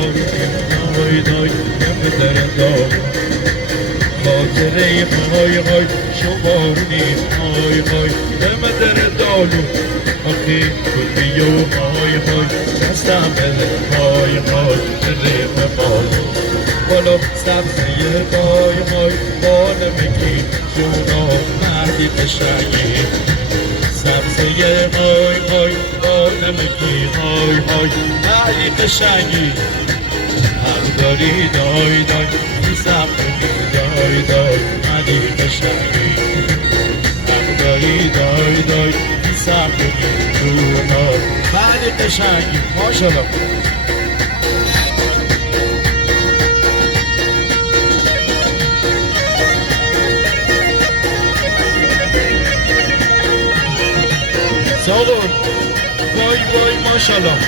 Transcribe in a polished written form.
دای دای دم در دای خاطره های های شمار نیم های های دم در دالو آخی کلی و های های دستم بده های های ریم بالو بالا سبزه های های بالا بگی جونا مردی قشنگی سبزه های های بالا بگی های های مردی قشنگی حق داری دای دای بیزم کنی دای دای مردی قشنگی حق داری دای دای بیزم کنی جونا مردی قشنگی ماشالله سالون وای وای ماشالله